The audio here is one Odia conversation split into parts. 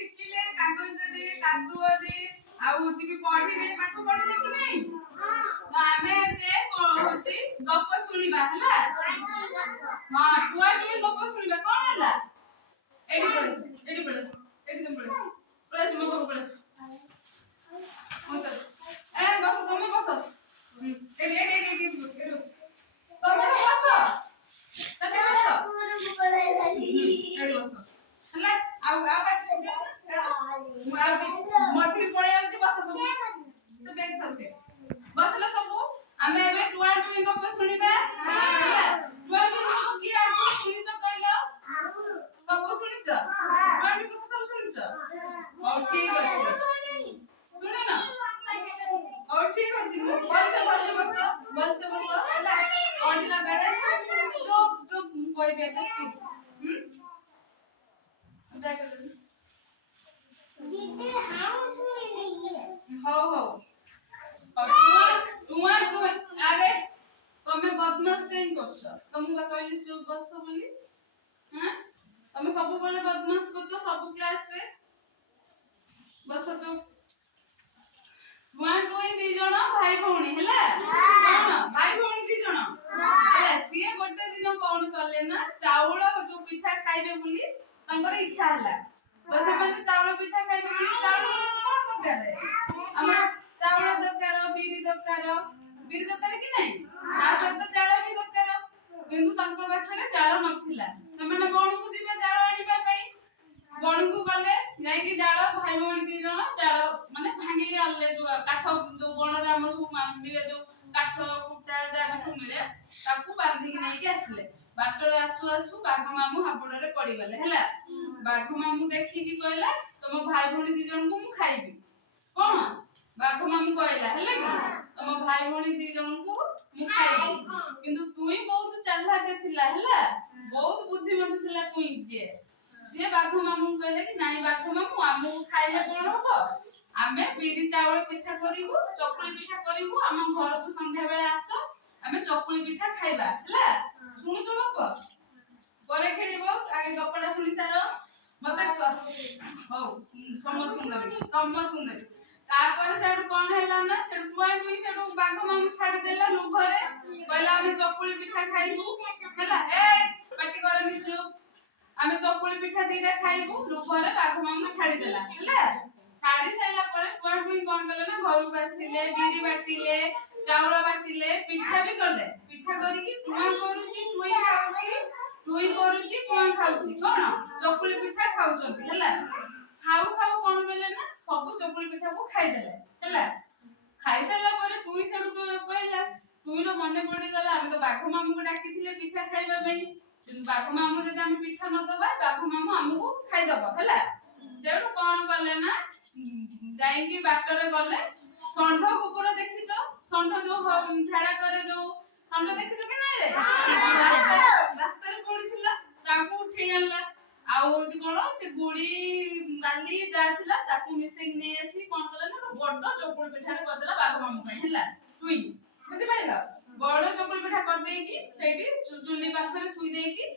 ଶିଖିଲେ କାଗଜରେ କାଦୁଅରେ ଆଉ ହଉଛି କି ପଢିଲେ ପାଠ ପଢିଲେ କି ନାହିଁ ତ ଆମେ ଏବେ ହଉଛି ଗପ ଶୁଣିବା ହେଲା ହଁ ଟୁଆ ଟୁଇ ଗପ ଶୁଣିବା କଣ ହେଲା ଏଠି ପଳେଇ ଏଠି ପଳେଇ ଏଠି ତୁମ ପଳେଇ ପଳେଇ ମୋ ପାଖକୁ ପଳେଇ ମୁଁ ଚଲ ଏ ବସ ତମେ ବସ ଏଠି ଏଠି ଏଠି ଏଠି ତମେ ବସ ତମେ ବସ ଏଠି ବସ ହେଲା ଆଉ ପାଟି ମଝିରେ ପଳେଇ ଯାଉଛି ବସ ସବୁ ସେ ବ୍ୟାଗ ଥାଉ ସେ ବସିଲେ ସବୁ ଆମେ ଏବେ ଟୁଆ ଟୁଇ ଗପ ଶୁଣିବା ହେଲା ଟୁଆ ଟୁଇ ଗପ କିଏ ଆଗରୁ ଶୁଣିଛ କହିଲ ସବୁ ଶୁଣିଛ ଟୁଆ ଟୁଇ ଗପ ସବୁ ଶୁଣିଛ ହଉ ଠିକ ଅଛି ଶୁଣିନ ହଉ ଠିକ ଅଛି ଭଲସେ ବସ ହେଲା ପଢିଲା ବେଳେ ଚୁପ ଚୁପ କହିବି ଏବେ ଚୁପ ହଉ ହଉ ଆରେ ତମେ ବଦମାସ କାଇଁ କରୁଛ ତମକୁ ବା କହିଲି ଚୁପ ବସ ବୋଲି ତମେ ସବୁବେଳେ ବଦମାସ କରୁଛ ସବୁ କ୍ଲାସ ରେ ବସ ଚୁପ ଦି ଜଣ ଭାଇ ଭଉଣୀ ହେଲା କଣ ଭାଇ ଭଉଣୀ ଦି ଜଣ ହେଲା ସିଏ ଗୋଟେ ଦିନ କଣ କଲେ ନା ଚାଉଳ ଯୋଉ ପିଠା ଖାଇବେ ବୋଲି ତାଙ୍କର ଇଚ୍ଛା ହେଲା ତ ସେମାନେ ଚାଉଳ ପିଠା ଖାଇବେ ବୋଲି ଚାଉଳ କଣ ଦରକାର ଆମର ଚାଉଳ ଦରକାର ବିରି ଦରକାର କି ନାହିଁ ତା ସହିତ ଚାଉଳ ବି ଦରକାର କିନ୍ତୁ ତାଙ୍କ ପାଖରେ ଚାଉଳ ନଥିଲା ସେମାନେ ବଣକୁ ଯିବେ ଚାଉଳ ଆଣିବା ପାଇଁ ବଣକୁ ଗଲେ ଯାଇକି ଜାଳ ଭାଇ ଭଉଣୀ ଦି ଜଣ ଜାଳ ମାନେ ଭାଙ୍ଗିକି ଆଣିଲେ ଯୋଉ କାଠ ଯୋଉ ବଣରେ ଆମର ସବୁ ମିଳେ ଯୋଉ କାଠ କୁଟା ଯାହା ସବୁ ମିଳେ ତାକୁ ବାନ୍ଧିକି ନେଇକି ଆସିଲେ ବାଟରେ ଆସୁ ଆସୁ ବାଘ ମାମୁଁ ହାବୁଡରେ ପଡିଗଲେ ହେଲା ବାଘ ମାମୁଁ ଦେଖିକି କହିଲା ତମ ଭାଇ ଭଉଣୀ ଦି ଜଣଙ୍କୁ ମୁଁ ଖାଇବି କଣ ବାଘ ମାମୁଁ କହିଲା ହେଲା କି ତମ ଭାଇ ଭଉଣୀ ଦି ଜଣଙ୍କୁ ମୁଁ ଖାଇବି କିନ୍ତୁ ଟୁଇ ବହୁତ ଚାଲାକ ଥିଲା ହେଲା ବହୁତ ବୁଦ୍ଧିମାନ ଥିଲା ଟୁଇ ସିଏ ବାଘ ମାମୁଁ କହିଲେ କି ନାଇଁ ବାଘ ମାମୁଁ ଆମକୁ ଖାଇଲେ କଣ ହବ ଆମେ ବିରି ଚାଉଳ ପିଠା କରିବୁ ଚକୁଳି ପିଠା କରିବୁ ଆମ ଘରକୁ ସନ୍ଧ୍ୟା ବେଳେ ଆସ ଆମେ ଚକୁଳି ପିଠା ଖାଇବା ହେଲା ଶୁଣୁଛ ଗପ ପରେ ଖେଳିବ ଆଗେ ଗପଟା ଶୁଣି ସାର ମତେ ହଉ ସମସ୍ତଙ୍କୁ ନେବି ତାପରେ ସେଠୁ କଣ ହେଲା ନା ସେଠୁ ଟୁଆ ଟୁଇ ସେଠୁ ବାଘ ମାମୁଁ ଛାଡିଦେଲା ଲୋଭରେ କହିଲା ଆମେ ଚକୁଳି ପିଠା ଖାଇବୁ ହେଲା ପାଟି କରନି ଚୁପ ଆମେ ଚକୁଳି ପିଠା ଦିଟା ଖାଇବୁ ଲୋଭରେ ବାଘ ମାମୁଁ ଛାଡିଦେଲା ହେଲା ଛାଡି ସାରିଲା ପରେ ଟୁଆ ଟୁଇ କଣ କଲେ ନା ଘରକୁ ଆସିଲେ ବିରି ବାଟିଲେ ଚାଉଳ ବାଟିଲେ ପିଠା ବି କଲେ ପିଠା କରିକି ଟୁଆ କରୁଛି ଟୁଇ ଖାଉଛି ଟୁଇ କରୁଛି ଟୁଆ ଖାଉଛି କଣ ଚକୁଳି ପିଠା ଖାଉଛନ୍ତି ହେଲା ଖାଉ ଖାଉ କଣ କଲେ ନା ସବୁ ଚକୁଳି ପିଠାକୁ ଖାଇଦେଲେ ହେଲା ଖାଇସାରିଲା ପରେ ଟୁଇ ସେଠୁ କହିଲା ଟୁଇର ମନେ ପଡିଗଲା ଆମେ ତ ବାଘ ମାମୁଁକୁ ଡାକିଥିଲେ ପିଠା ଖାଇବା ପାଇଁ ବାଘ ମାମୁଁ ଯଦି ଆମେ ପିଠା ନ ଦବା ବାଘ ମାମୁଁ ଆମକୁ ଖାଇଦବ ହେଲା ସେଠୁ କଣ କଲେ ନା ଯାଇକି ବାଟରେ ଗଲେ ଷଣ୍ଢ କୁକୁର ଦେଖିଛ ଷଣ୍ଢ ଯୋଉ ଝାଡା કરે ଯୋଉ ଷଣ୍ଢ ଦେଖିଛ କି ନାଇଁ ରେ ରାସ୍ତାରେ ପଡିଥିଲା ତାକୁ ଉଠେଇ ଆଣିଲା ଆଉ ହଉଛି କଣ ସେ ଗୁଡି ବାଲି ଯାହା ଥିଲା ତାକୁ ମିଶେଇକି ନେଇ ଆସି କଣ କଲା ନା ବଡ ଚକୁଳି ପିଠାରେ କରିଦେଲା ବାଘ ମାମୁଁ ପାଇଁ ହେଲା ଟୁଇ ବୁଝିପାରିଲ ବଡ ଚକୁଳି ପିଠା କରିଦେଇକି ସେଇଠି ଚୁଲି ପାଖରେ ଥୁଇ ଦେଇକି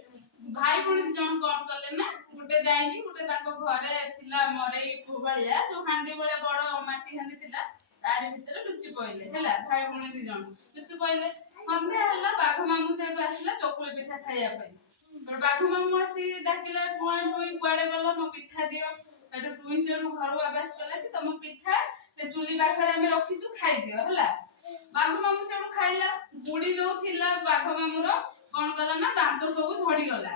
ଭାଇ ଭଉଣୀ ଦି ଜଣ କଣ କଲେ ନା ଗୋଟେ ଯାଇକି ଗୋଟେ ତାଙ୍କ ଘରେ ଥିଲା ମରେଇ ଭଳିଆ ଯୋଉ ହାଣ୍ଡି ଭଳିଆ ବଡ ମାଟି ହାଣ୍ଡି ଥିଲା ତାରି ଭିତରେ ଲୁଚି ପଇଲେ ହେଲା ଭାଇ ଭଉଣୀ ଦି ଜଣ ଲୁଚି ପଇଲେ ସନ୍ଧ୍ୟା ହେଲା ବାଘ ମାମୁଁ ସେଠୁ ଆସିଲା ଚକୁଳି ପିଠା ଖାଇବା ପାଇଁ ବାଘ ମାମୁଁ ଆସି ଡାକିଲା ଟୁଇ କୁଆଡେ ଗଲ ମୋ ପିଠା ଦିଅ ସେଠୁ ଟୁଇ ସେଠୁ ଘରୁ ଆବାସ କଲା କି ତମ ପିଠା ସେ ଚୁଲି ପାଖରେ ଆମେ ରଖିଛୁ ଖାଇଦିଅ ହେଲା ବାଘ ମାମୁଁ ସେଠୁ ଖାଇଲା ଗୁଡି ଯୋଉ ଥିଲା ବାଘ ମାମୁଁର କଣ କଲା ନା ଦାନ୍ତ ସବୁ ଝଡିଗଲା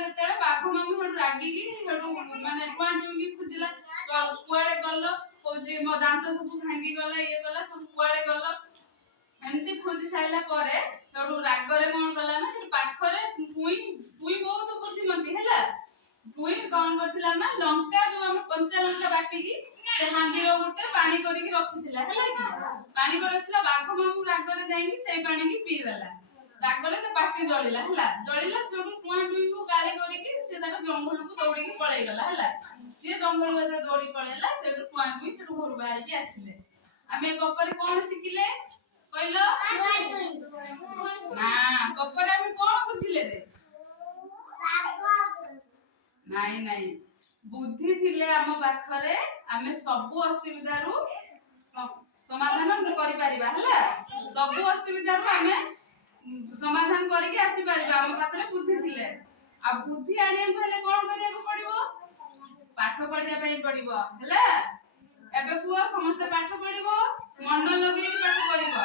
ଯେତେବେଳେ ବାଘ ମାମୁଁ ସେଠୁ ରାଗିକି ସେଠୁ ମାନେ ଟୁଆ ଟୁଇକି ଖୋଜିଲା କୁଆଡେ ଗଲ କହୁଛି ମୋ ଦାନ୍ତ ସବୁ ଭାଙ୍ଗି ଗଲା ଇଏ ଗଲା ସବୁ କୁଆଡେ ଗଲ ଏମିତି ଖୋଜି ସାରିଲା ପରେ ସେଠୁ ରାଗରେ କଣ କଲା ନା ସେ ପାଖରେ ଟୁଇ ବହୁତ ବୁଦ୍ଧିମତୀ ହେଲା ଟୁଇ କଣ କରିଥିଲା ନା ଲଙ୍କା ଯୋଉ ଆମ କଞ୍ଚା ଲଙ୍କା ବାଟିକି ସେ ହାଣ୍ଡିର ଗୋଟେ ପାଣି କରିକି ରଖିଥିଲା ହେଲା କି ପାଣି କରି ରଖିଥିଲା ବାଘ ମାମୁଁ ରାଗରେ ଯାଇକି ସେଇ ପାଣିକି ପିଇଦେଲା ରାଗରେ ତା ପାଟି ଜଳିଲା ସେଠୁ ଟୁଆ ଟୁଇକୁ ଗାଳି କରିକି ସେ ତାର ଜଙ୍ଗଲକୁ ଦୌଡ଼ିକି ପଳେଇଗଲା ହେଲା ସିଏ ଜଙ୍ଗଲ ଭିତରେ ଦୌଡ଼ି ପଳେଇଲା ସେଠୁ ଟୁଆ ଟୁଇ ସେଠୁ ଘରୁ ବାହାରିକି ଆସିଲେ ଆମେ ଗପରେ କଣ ଶିଖିଲେ କହିଲ ନା ଗପରେ ଆମେ କଣ ବୁଝିଲେ ରେ ନାଇଁ बुद्धि थिले आम पाखरे आमे सबु असुविधारू समाधान करि परिबा हला सबु असुविधारू आमे समाधान करके आसी परिबा आम पाखरे बुद्धि थिले आ बुद्धि आने भले कोन करिया को पड़िबो पाठ पढ़िया पई पड़िबो हला एबे कुआ समस्त पाठ पढ़िबो मन लगे पाठ पढ़िबो